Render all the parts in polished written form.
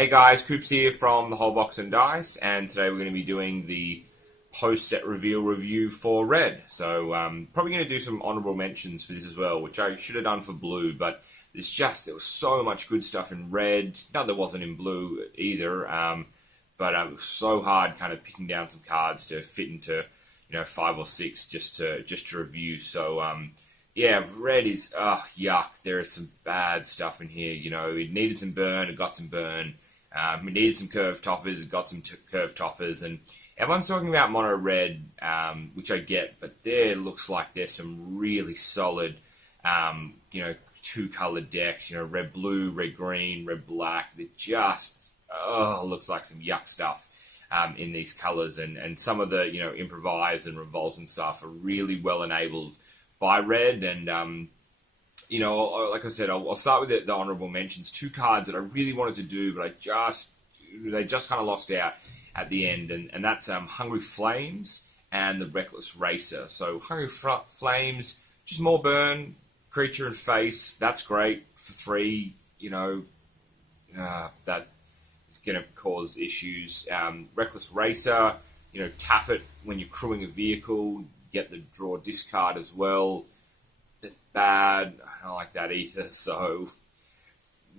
Hey guys, Coops here from the Whole Box and Dice, and today we're going to be doing the post-set reveal review for Red. So probably going to do some honourable mentions for this as well, which I should have done for Blue, but there was so much good stuff in Red. No, there wasn't in Blue either, but it was so hard kind of picking down some cards to fit into 5 or 6 just to review. So yeah, Red is, yuck. There is some bad stuff in here. It needed some burn, it got some burn. It needed some curve toppers, it got some curve toppers. And everyone's talking about mono red, which I get, but there looks like there's some really solid, 2-colored decks. Red blue, red green, red black. That just, looks like some yuck stuff in these colors. And some of the, improvise and revolves and stuff are really well enabled by Red, and like I said, I'll start with the honourable mentions. 2 cards that I really wanted to do, but they just kind of lost out at the end, and that's Hungry Flames and the Reckless Racer. So Hungry Flames, just more burn, creature and face. That's great for 3. That is going to cause issues. Reckless Racer, tap it when you're crewing a vehicle. Get the draw discard as well. Bit bad. I don't like that either. So,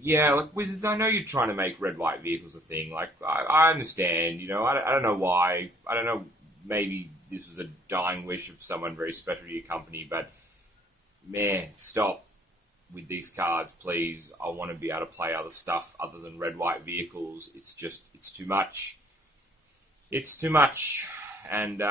yeah, like Wizards, I know you're trying to make red-white vehicles a thing. Like, I understand, I don't know why. I don't know, maybe this was a dying wish of someone very special to your company, but, man, stop with these cards, please. I want to be able to play other stuff other than red-white vehicles. It's too much. It's too much. And,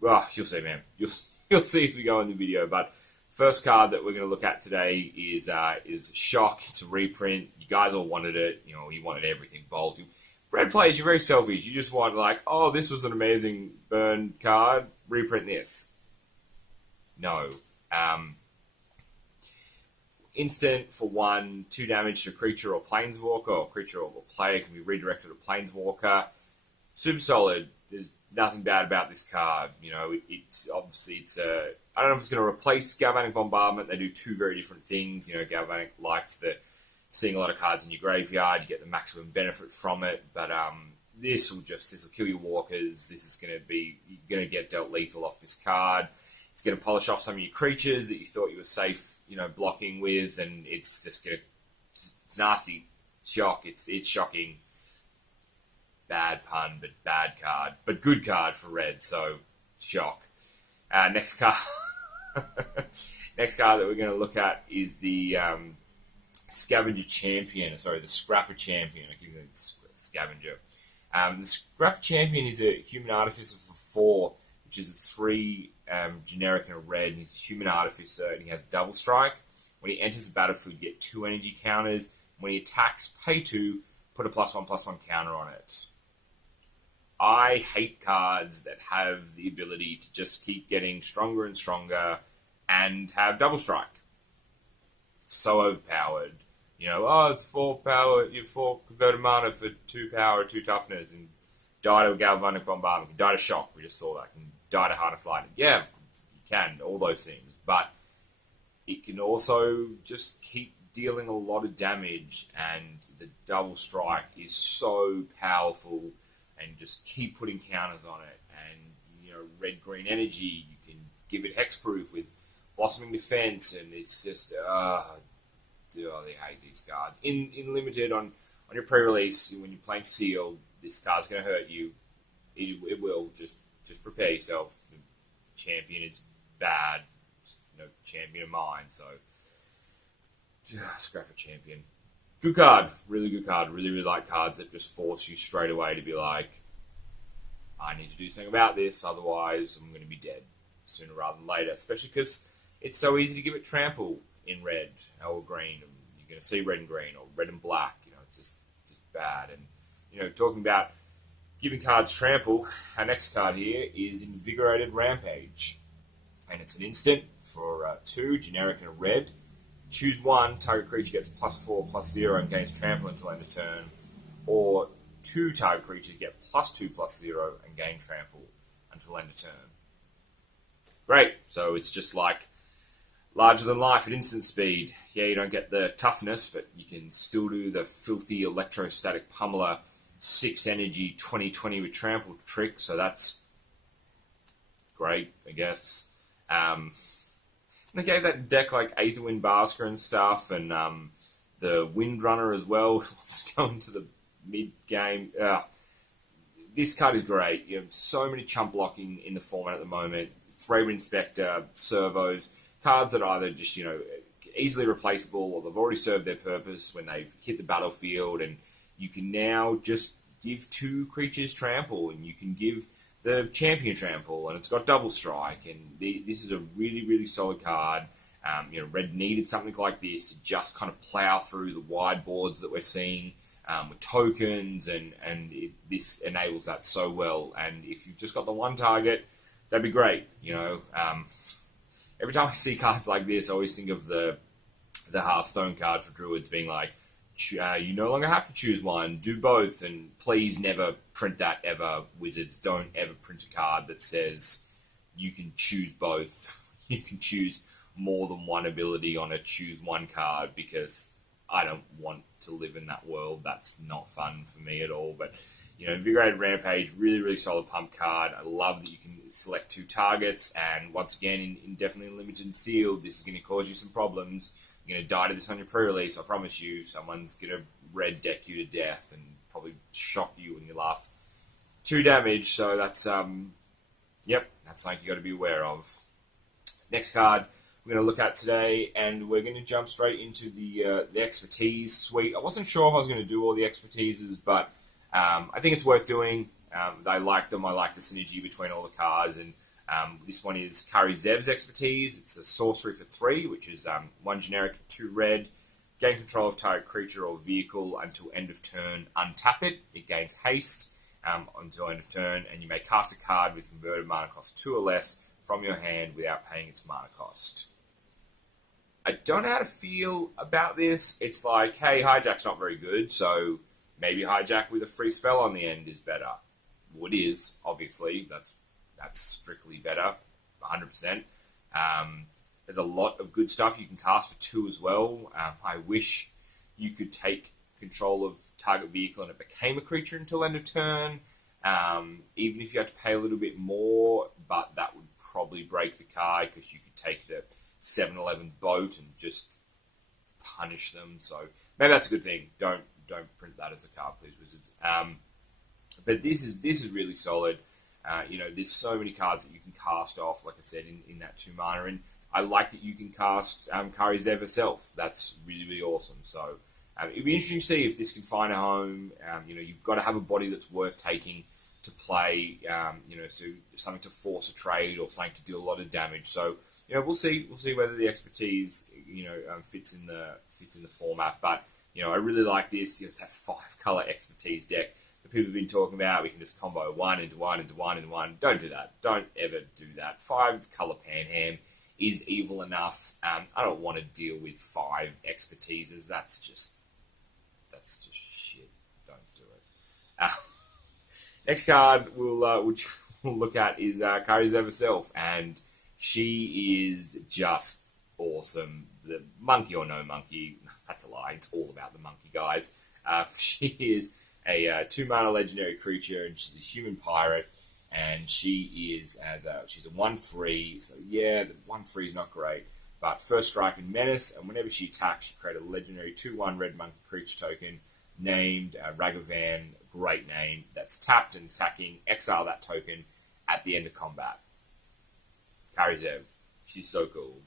well, you'll see, man. You'll see as we go in the video. But first card that we're going to look at today is Shock. It's a reprint. You guys all wanted it. You wanted everything bold. Red players, you're very selfish. You just want this was an amazing burn card. Reprint this. No. Instant for 1, 2 damage to a creature or planeswalker, or creature or player can be redirected to planeswalker. Super solid. There's nothing bad about this card. It's obviously I don't know if it's going to replace Galvanic Bombardment. They do 2 very different things. Galvanic likes seeing a lot of cards in your graveyard. You get the maximum benefit from it. But this will kill your walkers. You're going to get dealt lethal off this card. It's going to polish off some of your creatures that you thought you were safe, blocking with, and it's just going to, it's nasty. Shock. It's shocking. Bad pun, but bad card. But good card for Red, so Shock. Next card that we're going to look at is the Scavenger Champion. Sorry, the Scrapper Champion. I keep going Scavenger. The Scrapper Champion is a Human Artificer for 4, which is a 3 generic and a red, and he's a Human Artificer, and he has double strike. When he enters the battlefield, you get 2 energy counters. When he attacks, pay 2, put a +1/+1 counter on it. I hate cards that have the ability to just keep getting stronger and stronger and have double strike. So overpowered. It's 4 power, you 4 converted mana for 2 power, 2 toughness, and die to a Galvanic Bombardment, can die to Shock, we just saw that, can die to Heart of Lightning. Yeah, you can, all those things, but it can also just keep dealing a lot of damage, and the double strike is so powerful. And just keep putting counters on it. And, red-green energy, you can give it hexproof with Blossoming Defense, and it's just, they hate these cards. In Limited, on your pre-release, when you're playing Sealed, this card's going to hurt you. It will. Just prepare yourself. The champion is bad. It's no champion of mine, so Scrapper Champion. Good card. Really good card. Really, really like cards that just force you straight away to be like, I need to do something about this, otherwise I'm going to be dead sooner rather than later. Especially because it's so easy to give it trample in red or green. You're going to see red and green or red and black. It's just bad. And, talking about giving cards trample, our next card here is Invigorated Rampage. And it's an instant for 2, generic and a red. Choose 1, target creature gets +4/+0 and gains trample until end of turn. Or 2 target creatures get +2/+0 and gain trample until end of turn. Great. So it's just like Larger than life at instant speed. Yeah, you don't get the toughness, but you can still do the filthy electrostatic pummeler 6 energy 2020 with trample trick, so that's great, I guess. They gave that deck like Aetherwind Basker and stuff, and the Windrunner as well. Let's go into the mid-game. This card is great. You have so many chump blocking in the format at the moment. Fragrant Inspector, servos, cards that are either just, easily replaceable, or they've already served their purpose when they've hit the battlefield, and you can now just give 2 creatures trample, and you can give the champion trample, and it's got double strike, and this is a really, really solid card. Red needed something like this to just kind of plow through the wide boards that we're seeing with tokens, and this enables that so well. And if you've just got the one target, that'd be great. Every time I see cards like this, I always think of the Hearthstone card for Druids being like, you no longer have to choose one, do both, and please never print that ever, Wizards. Don't ever print a card that says you can choose both. You can choose more than one ability on a choose one card, because I don't want to live in that world. That's not fun for me at all. But, Invigorated Rampage, really, really solid pump card. I love that you can select 2 targets, and once again, in indefinitely limited and sealed, this is going to cause you some problems. You're going to die to this on your pre-release, I promise you. Someone's going to red deck you to death and probably shock you in your last 2 damage. So that's, that's something you got to be aware of. Next card we're going to look at today, and we're going to jump straight into the expertise suite. I wasn't sure if I was going to do all the expertises, but I think it's worth doing. I like them. I like the synergy between all the cards, and this one is Kari Zev's expertise. It's a sorcery for 3, which is 1 generic, 2 red. Gain control of target creature or vehicle until end of turn. Untap it. It gains haste until end of turn, and you may cast a card with converted mana cost 2 or less from your hand without paying its mana cost. I don't know how to feel about this. It's like, hey, Hijack's not very good, so maybe Hijack with a free spell on the end is better. Well, it is, obviously. That's strictly better, 100%. There's a lot of good stuff you can cast for 2 as well. I wish you could take control of target vehicle and it became a creature until end of turn, even if you had to pay a little bit more, but that would probably break the card, because you could take the 7-11 boat and just punish them. So maybe that's a good thing. Don't print that as a card, please, Wizards. But this is really solid. There's so many cards that you can cast off, like I said, in that 2 mana. And I like that you can cast Kari Zev herself. That's really, really awesome. So it'd be interesting to see if this can find a home. You've got to have a body that's worth taking to play, so something to force a trade or something to do a lot of damage. So, we'll see whether the expertise, fits in the format. But, I really like this. That 5-color expertise deck that people have been talking about. We can just combo 1 into 1 into 1 into 1. Don't do that. Don't ever do that. 5-color Panham is evil enough. I don't want to deal with 5 expertises. That's just shit. Don't do it. Next card we'll look at is Kari Zev herself, and she is just awesome. The monkey or no monkey, that's a lie. It's all about the monkey, guys. She is a 2-mana legendary creature, and she's a human pirate, and she is she's a 1/3. So yeah, the 1/3 is not great, but first strike and menace, and whenever she attacks, she creates a legendary 2/1 red monkey creature token named Ragavan. Great name. That's tapped and sacking. Exile that token at the end of combat. Kari Zev. She's so cool.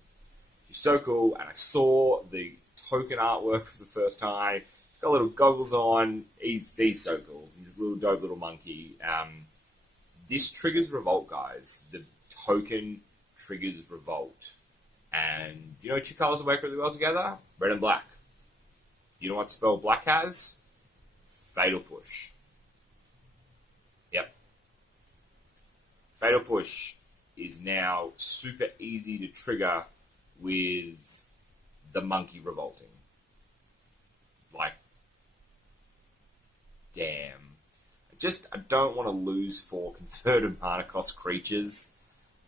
She's so cool, and I saw the token artwork for the first time. He's got little goggles on. He's so cool. He's a little dope little monkey. This triggers Revolt, guys. The token triggers Revolt. And do you know 2 colors that work really well together? Red and black. You know what spell black has? Fatal Push. Yep. Fatal Push is now super easy to trigger with the monkey revolting. Like, damn. I don't want to lose 4 converted mana cost creatures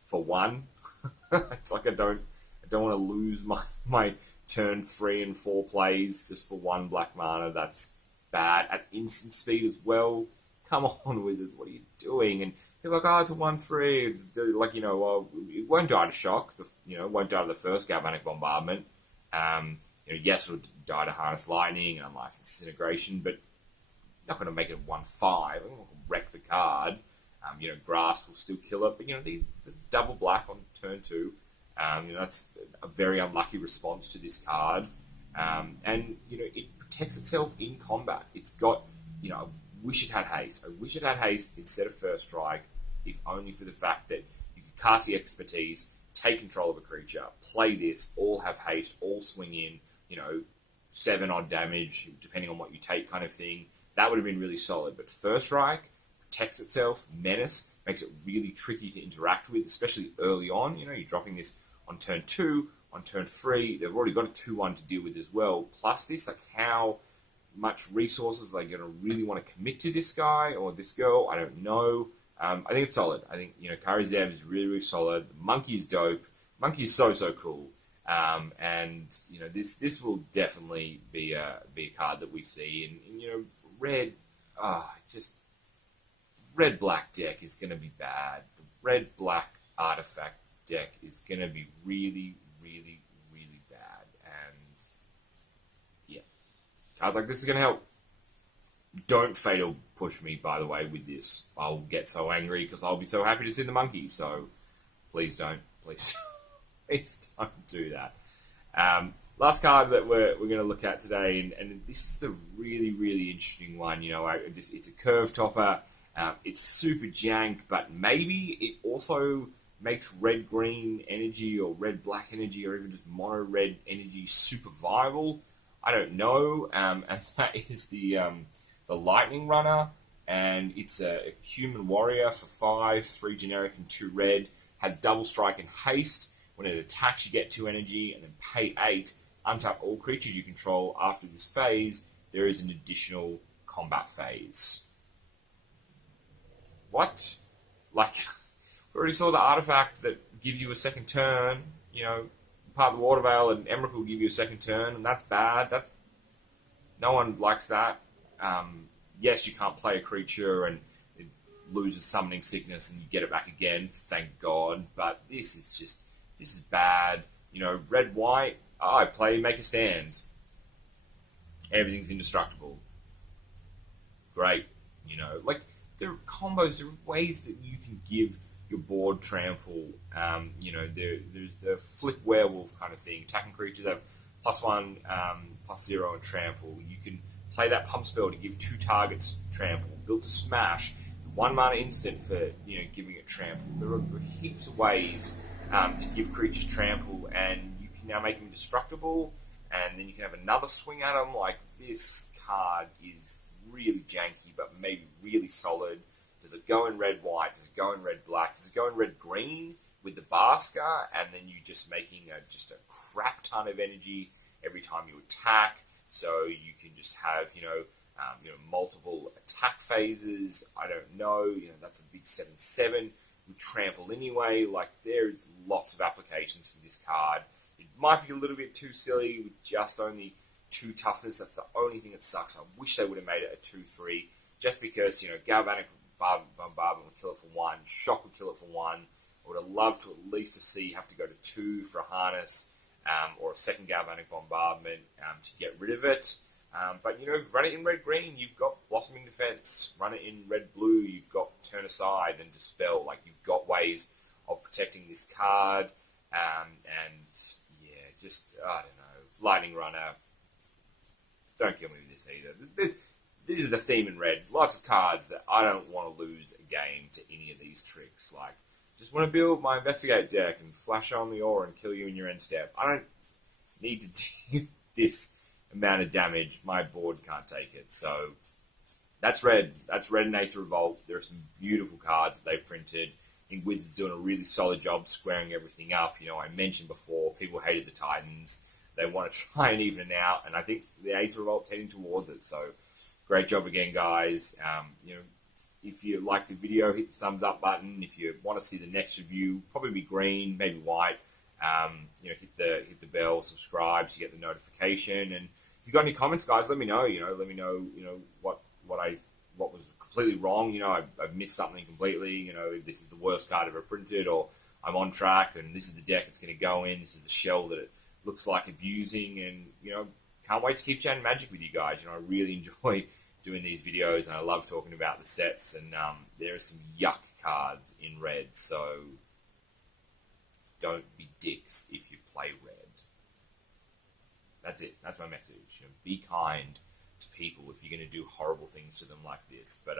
for 1. It's like I I don't want to lose my turn 3 and 4 plays just for one black mana. That's bad. At instant speed as well. Come on, Wizards, what are you doing? And you're like, oh, it's a 1/3. Like, well, it won't die to shock. It won't die to the first Galvanic Bombardment. Yes, it'll die to Harness Lightning and Unlicensed Disintegration, but not going to make it 1/5. I'm going to wreck the card. Grasp will still kill it, but these double black on turn 2. That's a very unlucky response to this card, and it protects itself in combat. It's got, I wish it had haste. I wish it had haste instead of first strike, if only for the fact that you could cast the expertise, take control of a creature, play this, all have haste, all swing in, 7 odd damage, depending on what you take, kind of thing. That would have been really solid. But first strike protects itself, menace, makes it really tricky to interact with, especially early on. You're dropping this on turn 2, on turn 3. They've already got a 2/1 to deal with as well. Plus this, like, how much resources are they going to really want to commit to this guy or this girl? I don't know. I think it's solid. I think, Kari Zev is really, really solid. The Monkey is dope. Monkey is so, so cool. And this will definitely be a card that we see. And red, red-black deck is going to be bad. The red-black artifact deck is going to be really, really, really bad. And yeah, cards like this is going to help. Don't Fatal Push me, by the way, with this. I'll get so angry because I'll be so happy to see the Monkey. So please don't. Please, please don't do that. Last card that we're going to look at today, and this is the really, really interesting one. It's a curve topper. It's super jank, but maybe it also makes red-green energy or red-black energy or even just mono-red energy super viable. I don't know. And that is the Lightning Runner, and it's a human warrior for 5, 3 generic and 2 red. Has double strike and haste. When it attacks, you get 2 energy, and then pay 8. Untap all creatures you control. After this phase, there is an additional combat phase. What? Like, we already saw the artifact that gives you a second turn. Part of the Water Veil and Emrakul will give you a second turn, and that's bad. No one likes that. Yes, you can't play a creature and it loses summoning sickness and you get it back again, thank God. But this is bad. Red, white, I play Make a Stand. Everything's indestructible. Great. There are combos, there are ways that you can give your board trample. There's the Flip Werewolf kind of thing. Attacking creatures have +1, +0 and trample. You can play that pump spell to give 2 targets trample. Built to smash. It's a 1 mana instant for giving it trample. There are heaps of ways to give creatures trample, and you can now make them indestructible, and then you can have another swing at them. Like, this card is really janky, but maybe really solid. Does it go in red-white? Does it go in red-black? Does it go in red-green with the Basker, and then you're just making just a crap ton of energy every time you attack, so you can just have, multiple attack phases. I don't know. That's a big 7/7 with trample anyway. Like, there's lots of applications for this card. It might be a little bit too silly with just only 2 toughness. That's the only thing that sucks. I wish they would have made it a 2/3, just because, Galvanic Bombardment would kill it for 1, Shock would kill it for 1. I would have loved to at least to see you have to go to 2 for a Harness, or a second Galvanic Bombardment to get rid of it. But, run it in red-green, you've got Blossoming Defense. Run it in red-blue, you've got Turn Aside and Dispel. Like, you've got ways of protecting this card. I don't know. Lightning Runner. Don't kill me with this either. This is the theme in red. Lots of cards that I don't want to lose a game to any of these tricks. Like, just want to build my Investigate deck and flash on the aura and kill you in your end step. I don't need to do this amount of damage. My board can't take it. So that's red. That's red and Aether Revolt. There are some beautiful cards that they've printed. I think Wizards doing a really solid job squaring everything up. I mentioned before, people hated the Titans. They want to try and even it out, and I think the Aether Revolt's heading towards it. So great job again, guys. If you like the video, hit the thumbs up button. If you want to see the next review, probably be green, maybe white. Hit the bell, subscribe so you get the notification. And if you've got any comments, guys, let me know. Let me know. What was completely wrong. I've missed something completely. This is the worst card ever printed, or I'm on track, and this is the deck it's going to go in. This is the shell that it looks like abusing, and can't wait to keep chatting Magic with you guys. I really enjoy doing these videos, and I love talking about the sets. And there are some yuck cards in red, so don't be dicks if you play red. That's it. That's my message. Be kind to people if you're going to do horrible things to them like this. But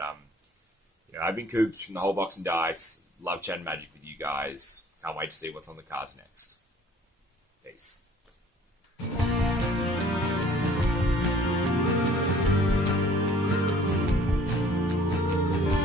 I've been Coops from the Whole Box and Dice. Love chatting Magic with you guys. Can't wait to see what's on the cards next. Peace.